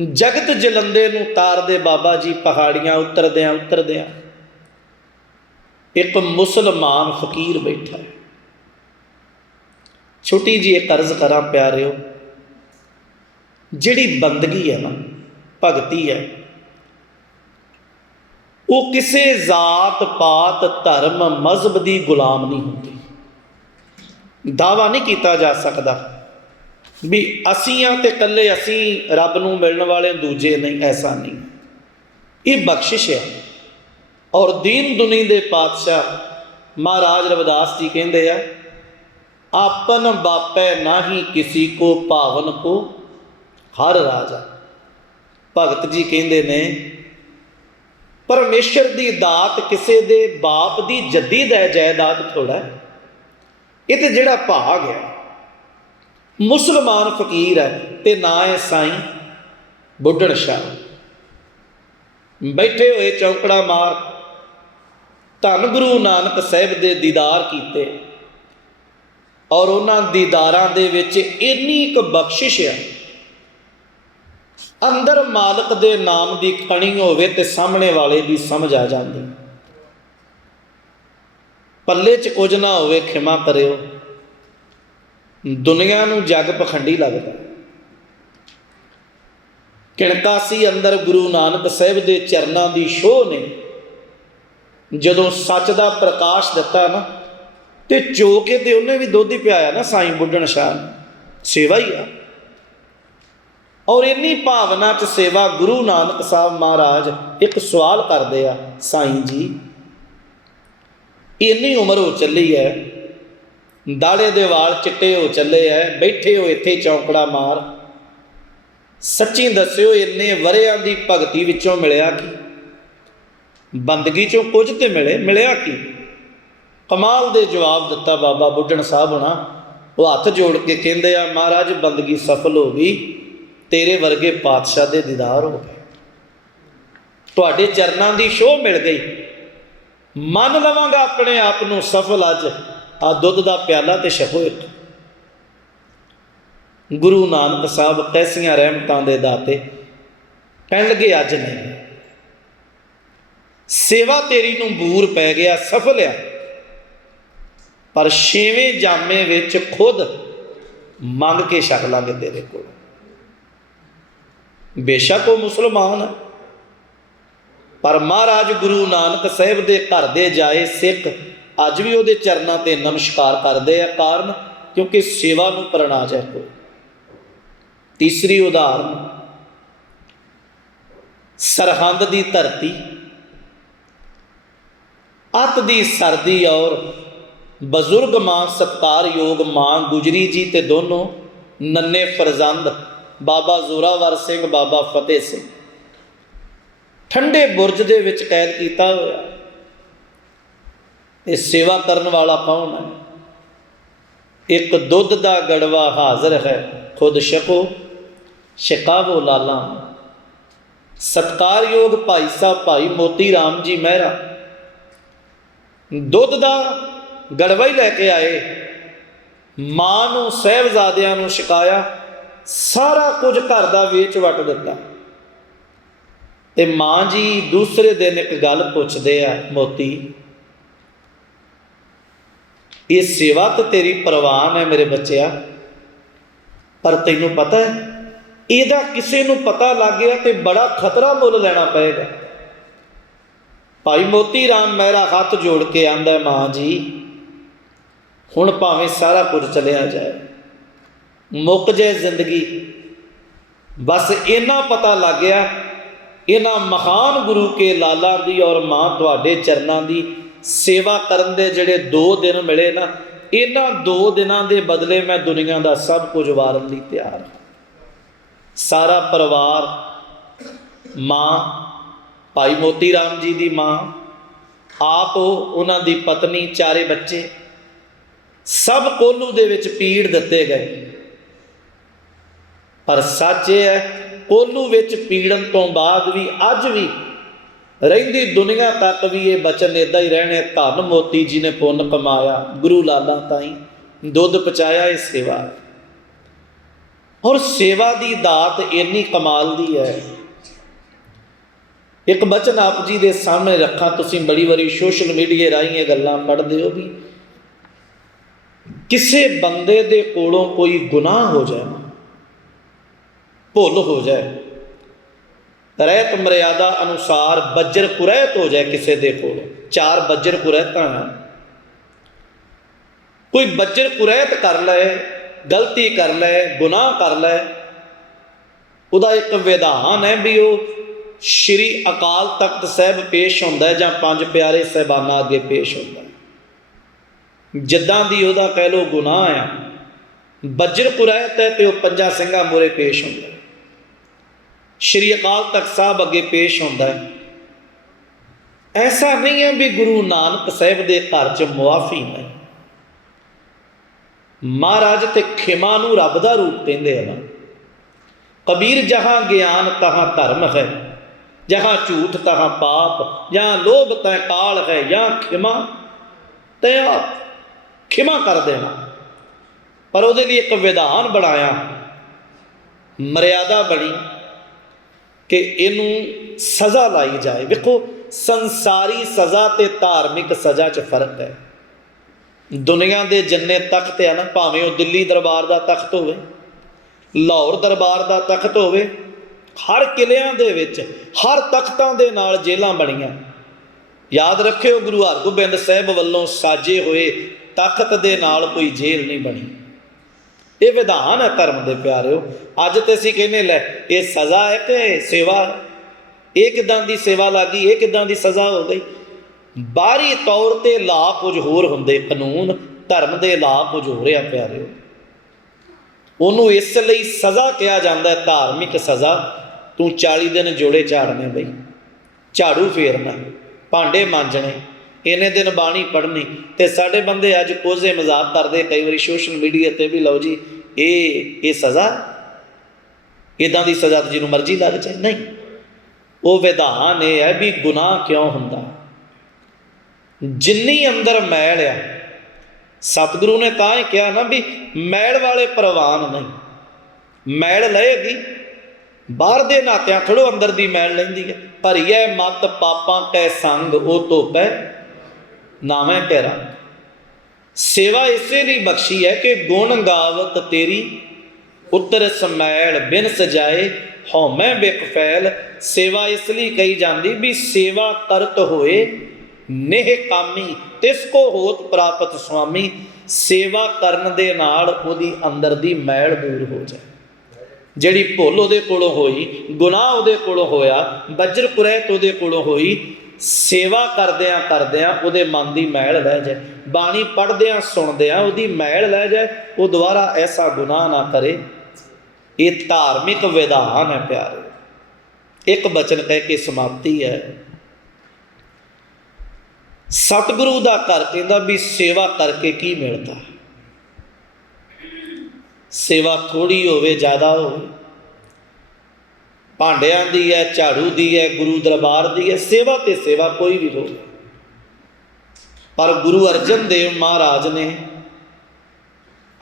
ਜਗਤ ਜਲੰਦੇ ਨੂੰ ਤਾਰਦੇ ਬਾਬਾ ਜੀ ਪਹਾੜੀਆਂ ਉਤਰਦਿਆਂ ਉਤਰਦਿਆਂ ਇੱਕ ਮੁਸਲਮਾਨ ਫਕੀਰ ਬੈਠਾ ਹੈ। ਛੋਟੀ ਜੀ ਇੱਕ ਅਰਜ਼ ਕਰਾਂ ਪਿਆਰਿਓ, ਜਿਹੜੀ ਬੰਦਗੀ ਹੈ ਨਾ, ਭਗਤੀ ਹੈ, ਉਹ ਕਿਸੇ ਜ਼ਾਤ ਪਾਤ ਧਰਮ ਮਜ਼ਹਬ ਦੀ ਗੁਲਾਮ ਨਹੀਂ ਹੁੰਦੀ। ਦਾਵਾ ਨਹੀਂ ਕੀਤਾ ਜਾ ਸਕਦਾ। ਵੀ ਅਸੀਂ ਆ ਤੇ ਇਕੱਲੇ ਅਸੀਂ ਰੱਬ ਨੂੰ ਮਿਲਣ ਵਾਲੇ ਦੂਜੇ ਨਹੀਂ, ਐਸਾ ਨਹੀਂ। ਇਹ ਬਖਸ਼ਿਸ਼ ਹੈ। ਔਰ ਦੀਨ ਦੁਨੀ ਦੇ ਪਾਤਸ਼ਾਹ ਮਹਾਰਾਜ ਰਵਿਦਾਸ ਜੀ ਕਹਿੰਦੇ ਆ, ਆਪਨ ਬਾਪੈ ਨਾਹੀ ਕਿਸੀ ਕੋ ਭਾਵਨ ਕੋ, ਹਰ ਰਾਜਾ। ਭਗਤ ਜੀ ਕਹਿੰਦੇ ਨੇ, ਪਰਮੇਸ਼ਰ ਦੀ ਦਾਤ ਕਿਸੇ ਦੇ ਬਾਪ ਦੀ ਜੱਦੀ ਦਾ ਜਾਇਦਾਦ ਥੋੜਾ ਇਹ ਤੇ ਜਿਹੜਾ ਭਾਗ ਹੈ ਮੁਸਲਮਾਨ ਫਕੀਰ ਹੈ ਤੇ ਨਾ ਹੈ ਸਾਈਂ ਬੁੱਢਣ ਸ਼ਾਹ। ਬੈਠੇ ਹੋਏ ਚੌਕੜਾ ਮਾਰ ਧੰਨ ਗੁਰੂ ਨਾਨਕ ਸਾਹਿਬ ਦੇ ਦੀਦਾਰ ਕੀਤੇ ਔਰ ਉਹਨਾਂ ਦੀਦਾਰਾਂ ਦੇ ਵਿੱਚ ਇੰਨੀ ਇੱਕ ਬਖਸ਼ਿਸ਼ ਹੈ ਅੰਦਰ ਮਾਲਕ ਦੇ ਨਾਮ ਦੀ ਕਣੀ ਹੋਵੇ ਤੇ ਸਾਹਮਣੇ ਵਾਲੇ ਵੀ ਸਮਝ ਆ ਜਾਂਦੇ। ਪੱਲੇ 'ਚ ਕੁਝ ਨਾ ਹੋਵੇ, ਖਿਮਾ ਕਰਿਓ। ਦੁਨੀਆ ਨੂੰ ਜਗ ਪਖੰਡੀ ਲੱਗਦਾ। ਕਿਣਕਾ ਸੀ ਅੰਦਰ ਗੁਰੂ ਨਾਨਕ ਸਾਹਿਬ ਦੇ ਚਰਨਾਂ ਦੀ ਸ਼ੋਹ ਨੇ, ਜਦੋਂ ਸੱਚ ਦਾ ਪ੍ਰਕਾਸ਼ ਦਿੱਤਾ ਨਾ, ਤੇ ਚੋਕੇ ਤੇ ਉਹਨੇ ਵੀ ਦੁੱਧ ਹੀ ਪਿਆਇਆ ਨਾ ਸਾਈਂ ਬੁੱਢਣ ਸ਼ਾਹ ਸੇਵਾ ਹੀ ਆ। ਔਰ ਇੰਨੀ ਭਾਵਨਾ ਚ ਸੇਵਾ ਗੁਰੂ ਨਾਨਕ ਸਾਹਿਬ ਮਹਾਰਾਜ ਇੱਕ ਸਵਾਲ ਕਰਦੇ ਆ, ਸਾਈਂ ਜੀ, ਇੰਨੀ ਉਮਰ ਹੋ ਚੱਲੀ ਹੈ ਦਾੜੇ ਦੇ ਵਾਲ ਚਿੱਟੇ ਹੋ ਚੱਲੇ ਐ, ਬੈਠੇ ਹੋ ਇੱਥੇ ਚੌਂਕੜਾ ਮਾਰ। ਸੱਚੀ ਦੱਸਿਓ, ਇੰਨੇ ਵਰਿਆਂ ਦੀ ਭਗਤੀ ਵਿੱਚੋਂ ਮਿਲਿਆ ਕੀ? ਬੰਦਗੀ ਚੋਂ ਕੁਝ ਤੇ ਮਿਲੇ, ਮਿਲਿਆ ਕੀ? ਕਮਾਲ ਦੇ ਜਵਾਬ ਦਿੱਤਾ ਬਾਬਾ ਬੁੱਢਣ ਸਾਹਿਬ ਹੁਣਾ। ਉਹ ਹੱਥ ਜੋੜ ਕੇ ਕਹਿੰਦੇ ਆ, ਮਹਾਰਾਜ, ਬੰਦਗੀ ਸਫਲ ਹੋ ਗਈ। ਤੇਰੇ ਵਰਗੇ ਪਾਤਸ਼ਾਹ ਦੇ ਦੀਦਾਰ ਹੋ ਗਏ। ਤੁਹਾਡੇ ਚਰਨਾਂ ਦੀ ਸ਼ੋਅ ਮਿਲ ਗਈ। ਮੰਨ ਲਵਾਂਗਾ ਆਪਣੇ ਆਪ ਨੂੰ ਸਫਲ ਅੱਜ। ਆ ਦੁੱਧ ਦਾ ਪਿਆਲਾ ਤੇ ਛਕੋ ਇੱਕ। ਗੁਰੂ ਨਾਨਕ ਸਾਹਿਬ ਕੈਸੀਆਂ ਰਹਿਮਤਾਂ ਦੇ ਦਾਤੇ, ਕਹਿਣ ਲੱਗੇ, ਅੱਜ ਨਹੀਂ। ਸੇਵਾ ਤੇਰੀ ਨੂੰ ਬੂਰ ਪੈ ਗਿਆ, ਸਫਲ ਆ। ਪਰ ਛੇਵੇਂ ਜਾਮੇ ਵਿੱਚ ਖੁਦ ਮੰਗ ਕੇ ਛਕ ਲਾਂਗੇ ਤੇਰੇ ਕੋਲ। ਬੇਸ਼ੱਕ ਉਹ ਮੁਸਲਮਾਨ ਹੈ ਪਰ ਮਹਾਰਾਜ ਗੁਰੂ ਨਾਨਕ ਸਾਹਿਬ ਦੇ ਘਰ ਦੇ ਜਾਏ ਸਿੱਖ ਅੱਜ ਵੀ ਉਹਦੇ ਚਰਨਾਂ ਤੇ ਨਮਸਕਾਰ ਕਰਦੇ ਆ ਕਾਰਨ ਕਿਉਂਕਿ ਸੇਵਾ ਨੂੰ ਪ੍ਰਣਾਜ ਹੈ ਕੋਈ। ਤੀਸਰੀ ਉਦਾਹਰਨ, ਸਰਹੰਦ ਦੀ ਧਰਤੀ, ਅਤ ਦੀ ਸਰਦੀ ਔਰ ਬਜ਼ੁਰਗ ਮਾਂ ਸਤਕਾਰਯੋਗ ਮਾਂ ਗੁਜਰੀ ਜੀ ਤੇ ਦੋਨੋਂ ਨੰਨੇ ਫਰਜ਼ੰਦ, ਬਾਬਾ ਜ਼ੋਰਾਵਰ ਸਿੰਘ, ਬਾਬਾ ਫਤਿਹ ਸਿੰਘ। ਠੰਡੇ ਬੁਰਜ ਦੇ ਵਿੱਚ ਕੈਦ ਕੀਤਾ ਹੋਇਆ। ਇਹ ਸੇਵਾ ਕਰਨ ਵਾਲਾ ਕੌਣ ਹੈ? ਇੱਕ ਦੁੱਧ ਦਾ ਗੜਵਾ ਹਾਜ਼ਰ ਹੈ, ਖੁਦ ਛਕੋ, ਛਕਾਵੋ ਲਾਲਾ। ਸਤਕਾਰਯੋਗ ਭਾਈ ਸਾਹਿਬ, ਭਾਈ ਮੋਤੀ RAM ਜੀ ਮਹਿਰਾ, ਦੁੱਧ ਦਾ ਗੜਵਾ ਹੀ ਲੈ ਕੇ ਆਏ। ਮਾਂ ਨੂੰ, ਸਹਿਬਜ਼ਾਦਿਆਂ ਨੂੰ ਛਕਾਇਆ, ਸਾਰਾ ਕੁਝ ਘਰ ਦਾ ਵੇਚ ਵਟ ਦਿੱਤਾ। ਤੇ ਮਾਂ ਜੀ ਦੂਸਰੇ ਦਿਨ ਇੱਕ ਗੱਲ ਪੁੱਛਦੇ ਆ ਮੋਤੀ ਇਹ ਸੇਵਾ ਤਾਂ ਤੇਰੀ ਪ੍ਰਵਾਨ ਹੈ ਮੇਰੇ ਬੱਚਿਆ। ਪਰ ਤੈਨੂੰ ਪਤਾ ਹੈ, ਇਹਦਾ ਕਿਸੇ ਨੂੰ ਪਤਾ ਲੱਗ ਗਿਆ ਤੇ ਬੜਾ ਖਤਰਾ ਮੁੱਲ ਲੈਣਾ ਪਏਗਾ। ਭਾਈ ਮੋਤੀ ਰਾਮ ਮੇਰਾ ਹੱਥ ਜੋੜ ਕੇ ਆਂਦਾ, ਮਾਂ ਜੀ, ਹੁਣ ਭਾਵੇਂ ਸਾਰਾ ਕੁਝ ਚਲਿਆ ਜਾਏ, ਮੁੱਕ ਜਾਏ ਜ਼ਿੰਦਗੀ, ਬਸ ਇੰਨਾ ਪਤਾ ਲੱਗ ਗਿਆ, ਇਹਨਾਂ ਮਹਾਨ ਗੁਰੂ ਕੇ ਲਾਲਾ ਦੀ ਔਰ ਮਾਂ ਤੁਹਾਡੇ ਚਰਨਾਂ ਦੀ ਸੇਵਾ ਕਰਨ ਦੇ ਜਿਹੜੇ 2 ਦਿਨ ਮਿਲੇ ਨਾ, ਇਹਨਾਂ 2 ਦਿਨਾਂ ਦੇ ਬਦਲੇ ਮੈਂ ਦੁਨੀਆ ਦਾ ਸਭ ਕੁਝ ਵਾਰਨ ਲਈ ਤਿਆਰ ਹਾਂ। ਸਾਰਾ ਪਰਿਵਾਰ, ਮਾਂ, ਭਾਈ ਮੋਤੀ ਰਾਮ ਜੀ ਦੀ ਮਾਂ, ਆਪ, ਉਹਨਾਂ ਦੀ ਪਤਨੀ, ਚਾਰੇ ਬੱਚੇ, ਸਭ ਕੋਲੂ ਦੇ ਵਿੱਚ ਪੀੜ ਦਿੱਤੇ ਗਏ। ਪਰ ਸੱਚ ਇਹ ਹੈ, ਕੋਲੂ ਵਿੱਚ ਪੀੜਨ ਤੋਂ ਬਾਅਦ ਵੀ, ਅੱਜ ਵੀ ਰਹਿੰਦੀ ਦੁਨੀਆ ਤੱਕ ਵੀ ਇਹ ਬਚਨ ਇਦਾਂ ਹੀ ਰਹਿਣੇ, ਧੰਨ ਮੋਤੀ ਜੀ ਨੇ ਪੁੰਨ ਕਮਾਇਆ, ਗੁਰੂ ਲਾਲਾ ਤਾਈ ਦੁੱਧ ਪਚਾਇਆ ਇਹ ਸੇਵਾ ਹੈ। ਔਰ ਸੇਵਾ ਦੀ ਦਾਤ ਇੰਨੀ ਕਮਾਲ ਦੀ ਹੈ ਇੱਕ ਬਚਨ ਆਪ ਜੀ ਦੇ ਸਾਹਮਣੇ ਰੱਖਾਂ, ਤੁਸੀਂ ਬੜੀ ਵਾਰੀ ਸੋਸ਼ਲ ਮੀਡੀਆ ਰਾਹੀਂ ਇਹ ਗੱਲਾਂ ਪੜ੍ਹਦੇ ਹੋ ਵੀ ਕਿਸੇ ਬੰਦੇ ਦੇ ਕੋਲੋਂ ਕੋਈ ਗੁਨਾਹ ਹੋ ਜਾਏ, ਭੁੱਲ ਹੋ ਜਾਏ ਰਹਿਤ ਮਰਿਆਦਾ ਅਨੁਸਾਰ ਬੱਜਰ ਕੁਰੈਤ ਹੋ ਜਾਏ ਕਿਸੇ ਦੇ ਕੋਲ। ਚਾਰ ਬੱਜਰ ਕੁਰੈਤਾਂ ਹਨ। ਕੋਈ ਬੱਜਰ ਕੁਰੈਤ ਕਰ ਲਏ, ਗਲਤੀ ਕਰ ਲਏ, ਗੁਨਾਹ ਕਰ ਲਏ, ਉਹਦਾ ਇੱਕ ਵਿਧਾਨ ਹੈ ਵੀ ਉਹ ਸ਼੍ਰੀ ਅਕਾਲ ਤਖਤ ਸਾਹਿਬ ਪੇਸ਼ ਹੁੰਦਾ ਜਾਂ ਪੰਜ ਪਿਆਰੇ ਸਹਿਬਾਨਾਂ ਅੱਗੇ ਪੇਸ਼ ਹੁੰਦਾ ਜਿੱਦਾਂ ਦੀ ਉਹਦਾ ਕਹਿ ਲੋ ਗੁਨਾਹ ਆ, ਬੱਜਰ ਕੁਰੈਤ ਹੈ ਤੇ ਉਹ ਪੰਜਾਂ ਸਿੰਘਾਂ ਮੂਹਰੇ ਪੇਸ਼ ਹੁੰਦਾ ਸ਼੍ਰੀ ਅਕਾਲ ਤਖਤ ਸਾਹਿਬ ਅੱਗੇ ਪੇਸ਼ ਹੁੰਦਾ ਹੈ। ਐਸਾ ਨਹੀਂ ਹੈ ਵੀ ਗੁਰੂ ਨਾਨਕ ਸਾਹਿਬ ਦੇ ਘਰ 'ਚ ਮੁਆਫੀ ਨਹੀਂ। ਮਹਾਰਾਜ ਤੇ ਖਿਮਾ ਨੂੰ ਰੱਬ ਦਾ ਰੂਪ ਕਹਿੰਦੇ ਹਨ। ਕਬੀਰ ਜਹਾਂ ਗਿਆਨ ਤਹਾਂ ਧਰਮ ਹੈ, ਜਹਾਂ ਝੂਠ ਤਹਾਂ ਪਾਪ ਜਾਂ ਲੋਭ ਤੈ ਕਾਲ ਹੈ ਜਾਂ ਖਿਮਾ ਤੈ ਆਪ ਖਿਮਾ ਕਰ ਦੇਣਾ। ਪਰ ਉਹਦੇ ਲਈ ਇੱਕ ਵਿਧਾਨ ਬਣਾਇਆ, ਮਰਿਆਦਾ ਬਣੀ। ਕਿ ਇਹਨੂੰ ਸਜ਼ਾ ਲਾਈ ਜਾਏ। ਵੇਖੋ, ਸੰਸਾਰੀ ਸਜ਼ਾ ਤੇ ਧਾਰਮਿਕ ਸਜ਼ਾ 'ਚ ਫ਼ਰਕ ਹੈ। ਦੁਨੀਆ ਦੇ ਜਿੰਨੇ ਤਖਤ ਆ ਨਾ, ਭਾਵੇਂ ਉਹ ਦਿੱਲੀ ਦਰਬਾਰ ਦਾ ਤਖਤ ਹੋਵੇ, ਲਾਹੌਰ ਦਰਬਾਰ ਦਾ ਤਖਤ ਹੋਵੇ, ਹਰ ਕਿਲਿਆਂ ਦੇ ਵਿੱਚ, ਹਰ ਤਖਤਾਂ ਦੇ ਨਾਲ ਜੇਲ੍ਹਾਂ ਬਣੀਆਂ। ਯਾਦ ਰੱਖਿਓ, ਗੁਰੂ ਹਰਗੋਬਿੰਦ ਸਾਹਿਬ ਵੱਲੋਂ ਸਾਜੇ ਹੋਏ ਤਖਤ ਦੇ ਨਾਲ ਕੋਈ ਜੇਲ੍ਹ ਨਹੀਂ ਬਣੀ। ਇਹ ਵਿਧਾਨ ਹੈ ਧਰਮ ਦੇ ਪਿਆਰਿਓ। ਅੱਜ ਤੇ ਅਸੀਂ ਕਹਿੰਨੇ ਲੈ, ਇਹ ਸਜ਼ਾ ਹੈ ਕਿ ਸੇਵਾ। ਇਹ ਕਿਦਾਂ ਦੀ ਸੇਵਾ ਲੱਗੀ, ਇਹ ਕਿਦਾਂ ਦੀ ਸਜ਼ਾ ਹੋ ਗਈ? ਬਾਹਰੀ ਤੌਰ ਤੇ ਲਾ ਕੁਝ ਹੋਰ ਹੁੰਦੇ, ਕਾਨੂੰਨ ਧਰਮ ਦੇ ਲਾ ਕੁਝ ਹੋ ਰਿਹਾ ਪਿਆਰਿਓ। ਉਹਨੂੰ ਇਸ ਲਈ ਸਜ਼ਾ ਕਿਹਾ ਜਾਂਦਾ ਹੈ, ਧਾਰਮਿਕ ਸਜ਼ਾ। ਤੂੰ 40 ਦਿਨ ਜੋੜੇ ਝਾੜਨੇ ਬਈ। ਝਾੜੂ ਫੇਰਨਾ, ਭਾਂਡੇ ਮਾਂਜਣੇ ਇਹਨੇ ਦਿਨ ਬਾਣੀ ਪੜ੍ਹਨੀ ਤੇ ਸਾਡੇ ਬੰਦੇ ਅੱਜ ਕੋਜ਼ੇ ਮਜ਼ਾਕ ਕਰਦੇ, ਕਈ ਵਾਰੀ ਸੋਸ਼ਲ ਮੀਡੀਆ ਤੇ ਵੀ ਲਓ ਜੀ, ਇਹ ਇਹ ਸਜ਼ਾ ਇਦਾਂ ਦੀ ਸਜ਼ਾ ਤਾਂ ਜਿਹਨੂੰ ਮਰਜ਼ੀ ਲੱਗ ਜਾਏ। ਨਹੀਂ। ਉਹ ਵਿਧਾਨ ਇਹ ਹੈ ਵੀ ਗੁਨਾਹ ਕਿਉਂ ਹੁੰਦਾ? ਜਿੰਨੀ ਅੰਦਰ ਮੈਲ ਆ, ਸਤਿਗੁਰੂ ਨੇ ਤਾਂ ਹੀ ਕਿਹਾ ਨਾ ਵੀ ਮੈਲ ਵਾਲੇ ਪ੍ਰਵਾਨ ਨਹੀਂ। ਮੈਲ ਲਏਗੀ, ਬਾਹਰ ਦੇ ਨਾਤਿਆਂ ਥੋੜੋ ਅੰਦਰ ਦੀ ਮੈਲ ਲੈਂਦੀ ਹੈ। ਭਰੀਏ ਮਤ ਪਾਪਾਂ ਕੈ ਸੰਗ ਉਹ ਧੋਪੈ ਨਾਵੇਂ ਤੇਰਾ। ਸੇਵਾ ਇਸੇ ਲਈ ਬਖਸ਼ੀ ਹੈ ਕਿ ਗੁਣ ਗਾਵਤ ਤੇਰੀ ਉਤਰ ਸਮੈਲ ਬਿਨ ਸਜਾਏ ਹਉਮੈ ਬਿਕ ਸੇਵਾ ਇਸ ਲਈ ਕਹੀ ਜਾਂਦੀ ਵੀ ਸੇਵਾ ਕਰਤ ਹੋਏ, ਨੇਹ ਕਾਮੀ, ਤਿਸ ਕੋ ਹੋਤ ਪ੍ਰਾਪਤ ਸੁਆਮੀ। ਸੇਵਾ ਕਰਨ ਦੇ ਨਾਲ ਉਹਦੀ ਅੰਦਰ ਦੀ ਮੈਲ ਦੂਰ ਹੋ ਜਾਏ। ਜਿਹੜੀ ਭੁੱਲ ਉਹਦੇ ਕੋਲੋਂ ਹੋਈ, ਗੁਨਾਹ ਉਹਦੇ ਕੋਲੋਂ ਹੋਇਆ, ਬੱਜਰ ਕੁਰੈਤ ਉਹਦੇ ਕੋਲੋਂ ਹੋਈ ਸੇਵਾ ਕਰਦਿਆਂ ਕਰਦਿਆਂ ਉਹਦੇ ਮਨ ਦੀ ਮੈਲ ਲੈ ਜਾਏ, ਬਾਣੀ ਪੜ੍ਹਦਿਆਂ ਸੁਣਦਿਆਂ ਉਹਦੀ ਮੈਲ ਲੈ ਜਾਏ, ਉਹ ਦੁਬਾਰਾ ਐਸਾ ਗੁਨਾਹ ਨਾ ਕਰੇ। ਇਹ ਧਾਰਮਿਕ ਵਿਧਾਨ ਹੈ ਪਿਆਰੇ। ਇੱਕ ਬਚਨ ਕਹਿ ਕੇ ਸਮਾਪਤੀ ਹੈ। ਸਤਿਗੁਰੂ ਦਾ ਘਰ ਕਹਿੰਦਾ ਵੀ ਸੇਵਾ ਕਰਕੇ ਕੀ ਮਿਲਦਾ? ਸੇਵਾ ਥੋੜੀ ਹੋਵੇ, ਜ਼ਿਆਦਾ ਹੋਵੇ। ਭਾਂਡਿਆਂ ਦੀ ਹੈ, ਝਾੜੂ ਦੀ ਹੈ, ਗੁਰੂ ਦਰਬਾਰ ਦੀ ਹੈ, ਸੇਵਾ ਤੇ ਸੇਵਾ ਕੋਈ ਵੀ ਹੋਵੇ। ਪਰ ਗੁਰੂ ਅਰਜਨ ਦੇਵ ਮਹਾਰਾਜ ਨੇ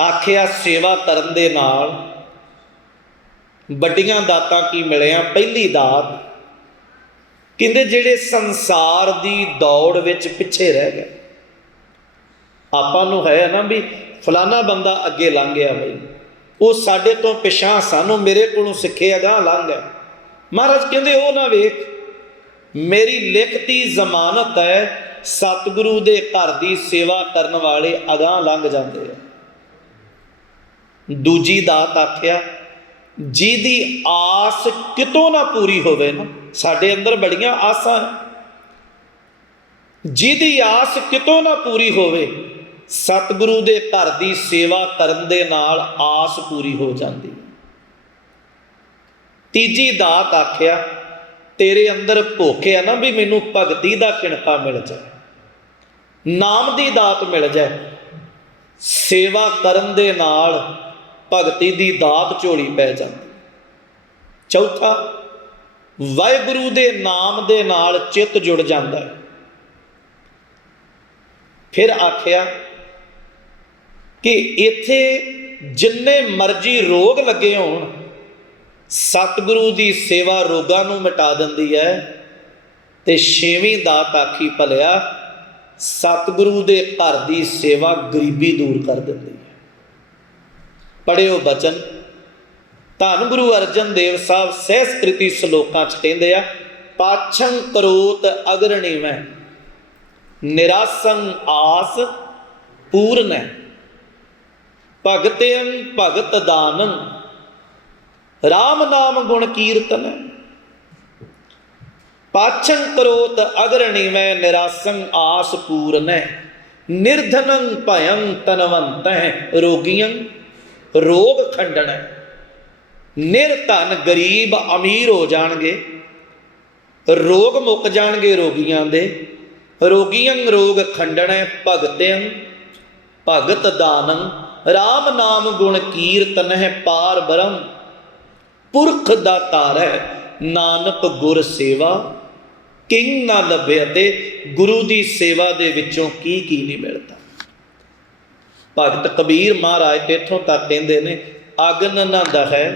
ਆਖਿਆ, ਸੇਵਾ ਕਰਨ ਦੇ ਨਾਲ ਵੱਡੀਆਂ ਦਾਤਾਂ ਕੀ ਮਿਲਿਆ? ਪਹਿਲੀ ਦਾਤ ਕਹਿੰਦੇ ਜਿਹੜੇ ਸੰਸਾਰ ਦੀ ਦੌੜ ਵਿੱਚ ਪਿੱਛੇ ਰਹਿ ਗਏ। ਆਪਾਂ ਨੂੰ ਹੈ ਨਾ ਵੀ ਫਲਾਣਾ ਬੰਦਾ ਅੱਗੇ ਲੰਘ ਗਿਆ ਬਈ। ਉਹ ਸਾਡੇ ਤੋਂ ਪਿਛਾਂ ਸਾਨੂੰ ਮੇਰੇ ਕੋਲੋਂ ਸਿੱਖਿਆ ਅਗਾਹ ਲੰਘ ਗਿਆ ਮਹਾਰਾਜ ਕਹਿੰਦੇ ਉਹ ਨਾ ਵੇਖ, ਮੇਰੀ ਲਿਖਤੀ ਜ਼ਮਾਨਤ ਹੈ, ਸਤਿਗੁਰੂ ਦੇ ਘਰ ਦੀ ਸੇਵਾ ਕਰਨ ਵਾਲੇ ਅਗਾਹ ਲੰਘ ਜਾਂਦੇ ਆ ਦੂਜੀ ਦਾਤ ਆਖਿਆ, ਜਿਹਦੀ ਆਸ ਕਿਤੋਂ ਨਾ ਪੂਰੀ ਹੋਵੇ ਨਾ, ਸਾਡੇ ਅੰਦਰ ਬੜੀਆਂ ਆਸਾਂ ਜਿਹਦੀ ਆਸ ਕਿਤੋਂ ਨਾ ਪੂਰੀ ਹੋਵੇ, ਸਤਿਗੁਰੂ ਦੇ ਘਰ ਦੀ ਸੇਵਾ ਕਰਨ ਦੇ ਨਾਲ ਆਸ ਪੂਰੀ ਹੋ ਜਾਂਦੀ ਹੈ। ਤੀਜੀ ਦਾਤ ਆਖਿਆ, ਤੇਰੇ ਅੰਦਰ ਭੁੱਖ ਹੈ ਨਾ ਵੀ ਮੈਨੂੰ ਭਗਤੀ ਦਾ ਕਿਣਕਾ ਮਿਲ ਜਾਏ। ਨਾਮ ਦੀ ਦਾਤ ਮਿਲ ਜਾਏ। ਸੇਵਾ ਕਰਨ ਦੇ ਨਾਲ ਭਗਤੀ ਦੀ ਦਾਤ ਝੋਲੀ ਪੈ ਜਾਂਦੀ। ਚੌਥਾ, ਵਾਹਿਗੁਰੂ ਦੇ ਨਾਮ ਦੇ ਨਾਲ ਚਿੱਤ ਜੁੜ ਜਾਂਦਾ ਹੈ। ਫਿਰ ਆਖਿਆ ਕਿ ਇੱਥੇ ਜਿੰਨੇ ਮਰਜ਼ੀ ਰੋਗ ਲੱਗੇ ਹੋਣ ਸਤਿਗੁਰੂ ਦੀ ਸੇਵਾ ਰੋਗਾਂ ਨੂੰ ਮਿਟਾ ਦਿੰਦੀ ਹੈ ਤੇ ਛੇਵੀਂ ਦਾਤ ਆਖੀ ਭਲਿਆ, ਸਤਿਗੁਰੂ ਦੇ ਘਰ ਦੀ ਸੇਵਾ ਗਰੀਬੀ ਦੂਰ ਕਰ ਦਿੰਦੀ ਹੈ। ਪੜਿਓ ਬਚਨ। ਧੰਨ ਗੁਰੂ ਅਰਜਨ ਦੇਵ ਸਾਹਿਬ ਸਹਿਸਕ੍ਰਿਤੀ ਸ਼ਲੋਕਾਂ ਚ ਕਹਿੰਦੇ ਆ, ਪਾਛੰ ਕਰੋਤ ਅਗਰਣੀ ਮੈਂ ਨਿਰਾਸੰ ਆਸ ਪੂਰਨੈ ਭਗਤਿੰ ਭਗਤ ਦਾਨੰ RAM ਨਾਮ ਗੁਣ ਕੀਰਤਨ। ਪਾਛੰ ਕਰੋਤ ਅਗਰਣੀ ਮੈਂ ਨਿਰਾਸੰ ਆਸ ਪੂਰਨੈ ਨਿਰਧਨੰ ਭਯੰ ਤਨਵੰਤੈ ਰੋਗੀਆਂ ਰੋਗ ਖੰਡਣੈ ਨਿਰਧਨ ਗਰੀਬ ਅਮੀਰ ਹੋ ਜਾਣਗੇ। ਰੋਗ ਮੁੱਕ ਜਾਣਗੇ ਰੋਗੀਆਂ ਦੇ। ਰੋਗੀਆਂ ਰੋਗ ਖੰਡਣੈ ਭਗਤਿੰ ਭਗਤ ਦਾਨੰ। RAM ਨਾਮ ਗੁਣ ਕੀਰਤਨ ਹੈ ਪਾਰ ਬ੍ਰਹਮ ਪੁਰਖ ਦਾ ਤਾਰੈ ਨਾਨਕ ਗੁਰ ਸੇਵਾ, ਕਿੰਗ ਨਾ ਲੱਭੇ ਤੇ ਗੁਰੂ ਦੀ ਸੇਵਾ ਦੇ ਵਿੱਚੋਂ ਕੀ ਕੀ ਨਹੀਂ ਮਿਲਦਾ। ਭਗਤ ਕਬੀਰ ਮਹਾਰਾਜ ਇੱਥੋਂ ਤੱਕ ਕਹਿੰਦੇ ਨੇ ਅਗਨ ਨਾ ਦਹੈ,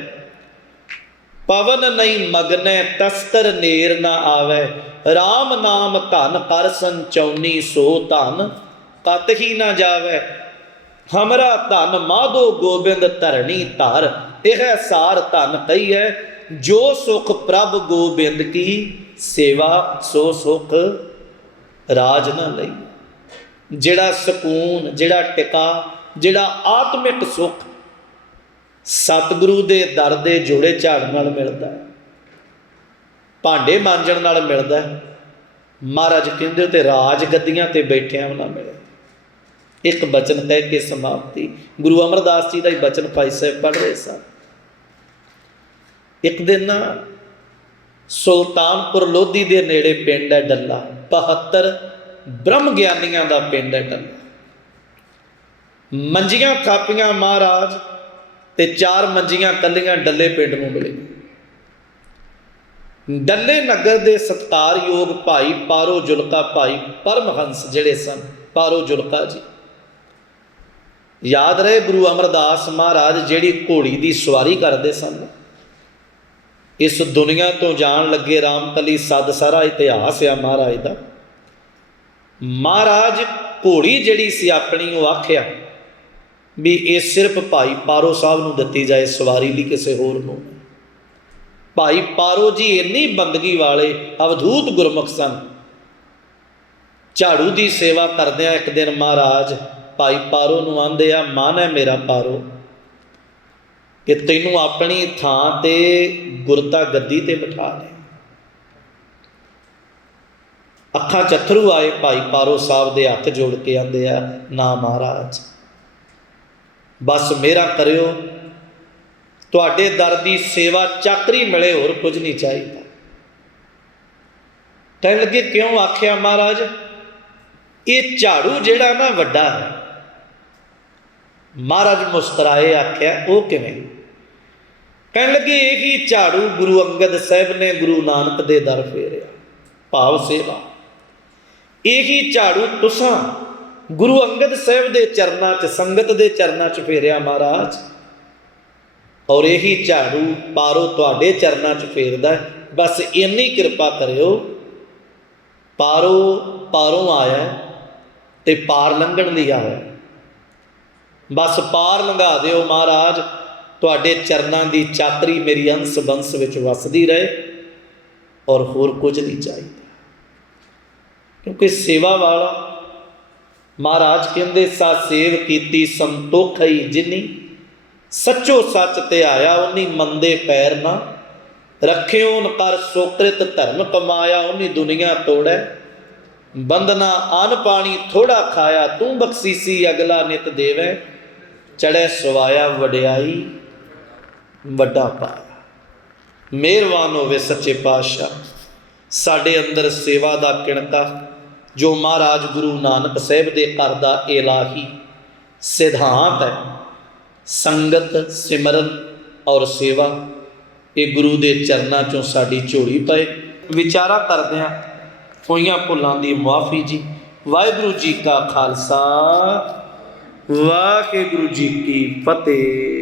ਪਵਨ ਨਹੀਂ ਮਗਨੈ, ਤਸਤਰ ਨੇਰ ਨਾ ਆਵੇ। RAM ਨਾਮ ਧਨ ਕਰ ਸੰਚੌਨੀ ਸੋ ਧਨ, ਕਤ ਹੀ ਨਾ ਜਾਵੇ। ਹਮਰਾ ਧਨ ਮਾਧੋ ਗੋਬਿੰਦ ਧਰਣੀ ਧਰ ਇਹ ਸਾਰ ਧਨ ਕਈ ਹੈ, ਜੋ ਸੁਖ ਪ੍ਰਭ ਗੋਬਿੰਦ ਕੀ ਸੇਵਾ, ਸੋ ਸੁਖ ਰਾਜ ਨਾ ਲਈ। ਜਿਹੜਾ ਸਕੂਨ, ਜਿਹੜਾ ਟਿਕਾ, ਜਿਹੜਾ ਆਤਮਿਕ ਸੁਖ ਸਤਿਗੁਰੂ ਦੇ ਦਰ ਦੇ ਜੋੜੇ ਝਾੜ ਨਾਲ ਮਿਲਦਾ ਹੈ। ਭਾਂਡੇ ਮਾਂਜਣ ਨਾਲ ਮਿਲਦਾ ਹੈ। ਮਹਾਰਾਜ ਕਹਿੰਦੇ ਤੇ ਰਾਜ ਗੱਦੀਆਂ ਤੇ ਬੈਠਿਆਂ ਨਾ ਮਿਲਦਾ ਇੱਕ ਬਚਨ ਕਹਿ ਕੇ ਸਮਾਪਤੀ। ਗੁਰੂ ਅਮਰਦਾਸ ਜੀ ਦਾ ਹੀ ਬਚਨ ਭਾਈ ਸਾਹਿਬ ਪੜ੍ਹ ਰਹੇ ਸਨ। ਇੱਕ ਦਿਨ ਨਾ ਸੁਲਤਾਨਪੁਰ ਲੋਧੀ ਦੇ ਨੇੜੇ ਪਿੰਡ ਹੈ ਡੱਲਾ। 72 ਬ੍ਰਹਮ ਗਿਆਨੀਆਂ ਦਾ ਪਿੰਡ ਹੈ ਡੱਲਾ। ਮੰਜੀਆਂ ਥਾਪੀਆਂ ਮਹਾਰਾਜ ਤੇ ਚਾਰ ਮੰਜੀਆਂ ਕੱਲੀਆਂ ਡੱਲੇ ਪਿੰਡ ਨੂੰ ਮਿਲੇ। ਡੱਲੇ ਨਗਰ ਦੇ ਸਤਕਾਰਯੋਗ ਭਾਈ ਪਾਰੋ ਜੁਲਕਾ ਭਾਈ ਪਰਮਹੰਸ ਜਿਹੜੇ ਸਨ, ਪਾਰੋ ਜੁਲਕਾ ਜੀ। ਯਾਦ ਰਹੇ ਗੁਰੂ ਅਮਰਦਾਸ ਮਹਾਰਾਜ ਜਿਹੜੀ ਘੋੜੀ ਦੀ ਸਵਾਰੀ ਕਰਦੇ ਸਨ? ਇਸ ਦੁਨੀਆ ਤੋਂ ਜਾਣ ਲੱਗੇ ਰਾਮਕਲੀ ਸਦ ਸਾਰਾ ਇਤਿਹਾਸ ਆ ਮਹਾਰਾਜ ਦਾ। ਮਹਾਰਾਜ ਘੋੜੀ ਜਿਹੜੀ ਸੀ ਆਪਣੀ, ਉਹ ਆਖਿਆ ਵੀ ਇਹ ਸਿਰਫ ਭਾਈ ਪਾਰੋ ਸਾਹਿਬ ਨੂੰ ਦਿੱਤੀ ਜਾਏ ਸਵਾਰੀ ਲਈ ਕਿਸੇ ਹੋਰ ਨੂੰ। ਭਾਈ ਪਾਰੋ ਜੀ ਇੰਨੀ ਬੰਦਗੀ ਵਾਲੇ ਅਵਧੂਤ ਗੁਰਮੁਖ ਸਨ। ਝਾੜੂ ਦੀ ਸੇਵਾ ਕਰਦਿਆਂ ਇੱਕ ਦਿਨ ਮਹਾਰਾਜ ਭਾਈ ਪਾਰੋ ਨੂੰ ਆਂਦੇ ਆ, ਮਨ ਹੈ ਮੇਰਾ ਪਾਰੋ, ਕਿ ਤੈਨੂੰ ਆਪਣੀ ਥਾਂ ਤੇ ਗੁਰਤਾ ਗੱਦੀ ਤੇ ਬਿਠਾ ਲੈ ਅੱਖਾਂ ਚਥਰੂ ਆਏ, ਭਾਈ ਪਾਰੋ ਸਾਹਿਬ ਦੇ ਹੱਥ ਜੋੜ ਕੇ ਆਂਦੇ ਆ, ਨਾ ਮਹਾਰਾਜ, ਬਸ ਮੇਰਾ ਕਰਿਓ, ਤੁਹਾਡੇ ਦਰ ਦੀ ਸੇਵਾ ਚਾਕਰੀ ਮਿਲੇ, ਹੋਰ ਕੁਝ ਨਹੀਂ ਚਾਹੀਦਾ। ਕਹਿਣ ਲੱਗੇ, ਕਿਉਂ ਆਖਿਆ ਮਹਾਰਾਜ, ਇਹ ਝਾੜੂ ਜਿਹੜਾ ਨਾ ਵੱਡਾ ਹੈ ਮਹਾਰਾਜ ਮੁਸਕਰਾਏ ਆਖਿਆ, ਉਹ ਕਿਵੇਂ? ਕਹਿਣ ਲੱਗੇ, ਇਹ ਹੀ ਝਾੜੂ ਗੁਰੂ ਅੰਗਦ ਸਾਹਿਬ ਨੇ ਗੁਰੂ ਨਾਨਕ ਦੇ ਦਰ ਫੇਰਿਆ। ਭਾਵ ਸੇਵਾ। ਇਹ ਹੀ ਝਾੜੂ ਤੁਸਾਂ ਗੁਰੂ ਅੰਗਦ ਸਾਹਿਬ ਦੇ ਚਰਨਾਂ 'ਚ, ਸੰਗਤ ਦੇ ਚਰਨਾਂ 'ਚ ਫੇਰਿਆ, ਮਹਾਰਾਜ। ਔਰ ਇਹੀ ਝਾੜੂ ਪਾਰੋ ਤੁਹਾਡੇ ਚਰਨਾਂ 'ਚ ਫੇਰਦਾ ਬਸ ਇੰਨੀ ਕਿਰਪਾ ਕਰਿਓ। ਪਾਰੋ, ਪਾਰੋਂ ਆਇਆ ਹੈ ਤੇ ਪਾਰ ਲੰਘਣ ਲਈ ਆਇਆ। ਬਸ ਪਾਰ ਲੰਘਾ ਦਿਓ ਮਹਾਰਾਜ। ਤੁਹਾਡੇ ਚਰਨਾਂ ਦੀ ਚਾਤਰੀ ਮੇਰੀ ਅੰਸ ਬੰਸ ਵਿੱਚ ਵਸਦੀ ਰਹੇ ਔਰ ਹੋਰ ਕੁਝ ਨਹੀਂ ਚਾਹੀਦਾ। ਕਿਉਂਕਿ ਸੇਵਾ ਵਾਲਾ ਮਹਾਰਾਜ ਕਹਿੰਦੇ ਸਾ ਸੇਵ ਕੀਤੀ ਸੰਤੋਖ ਹੀ ਜਿਨੀ। ਸੱਚੋ ਸੱਚ ਤੇ ਆਇਆ ਉਨੀ ਮੰਦੇ ਪੈਰ ਨਾ। ਰੱਖਿਓ ਨ ਕਰ ਸੋਕ੍ਰਿਤ ਧਰਮ ਕਮਾਇਆ ਉਨੀ ਦੁਨੀਆ ਤੋੜੈ। ਬੰਦਨਾ ਅਨ ਪਾਣੀ ਥੋੜਾ ਖਾਇਆ, ਤੂੰ ਬਖਸ਼ੀਸੀ ਅਗਲਾ ਨਿਤ ਦੇਵੈ। ਚੜੈ ਸਵਾਇਆ ਵਡਿਆਈ, ਵੱਡਾ ਪਾਇਆ ਮਿਹਰਬਾਨ ਹੋਵੇ ਸੱਚੇ ਪਾਤਸ਼ਾਹ, ਸਾਡੇ ਅੰਦਰ ਸੇਵਾ ਦਾ ਕਿਣਕਾ ਜੋ ਮਹਾਰਾਜ ਗੁਰੂ ਨਾਨਕ ਸਾਹਿਬ ਦੇ ਘਰ ਦਾ ਇਲਾਹੀ ਸਿਧਾਂਤ ਹੈ। ਸੰਗਤ, ਸਿਮਰਨ ਔਰ ਸੇਵਾ, ਇਹ ਗੁਰੂ ਦੇ ਚਰਨਾਂ ਚੋਂ ਸਾਡੀ ਝੋਲੀ ਪਏ। ਵਿਚਾਰਾ ਕਰਦਿਆਂ ਹੋਈਆਂ ਭੁੱਲਾਂ ਦੀ ਮੁਆਫੀ ਜੀ। ਵਾਹਿਗੁਰੂ ਜੀ ਕਾ ਖਾਲਸਾ। ਵਾਹਿਗੁਰੂ ਜੀ ਕੀ ਫਤਿਹ।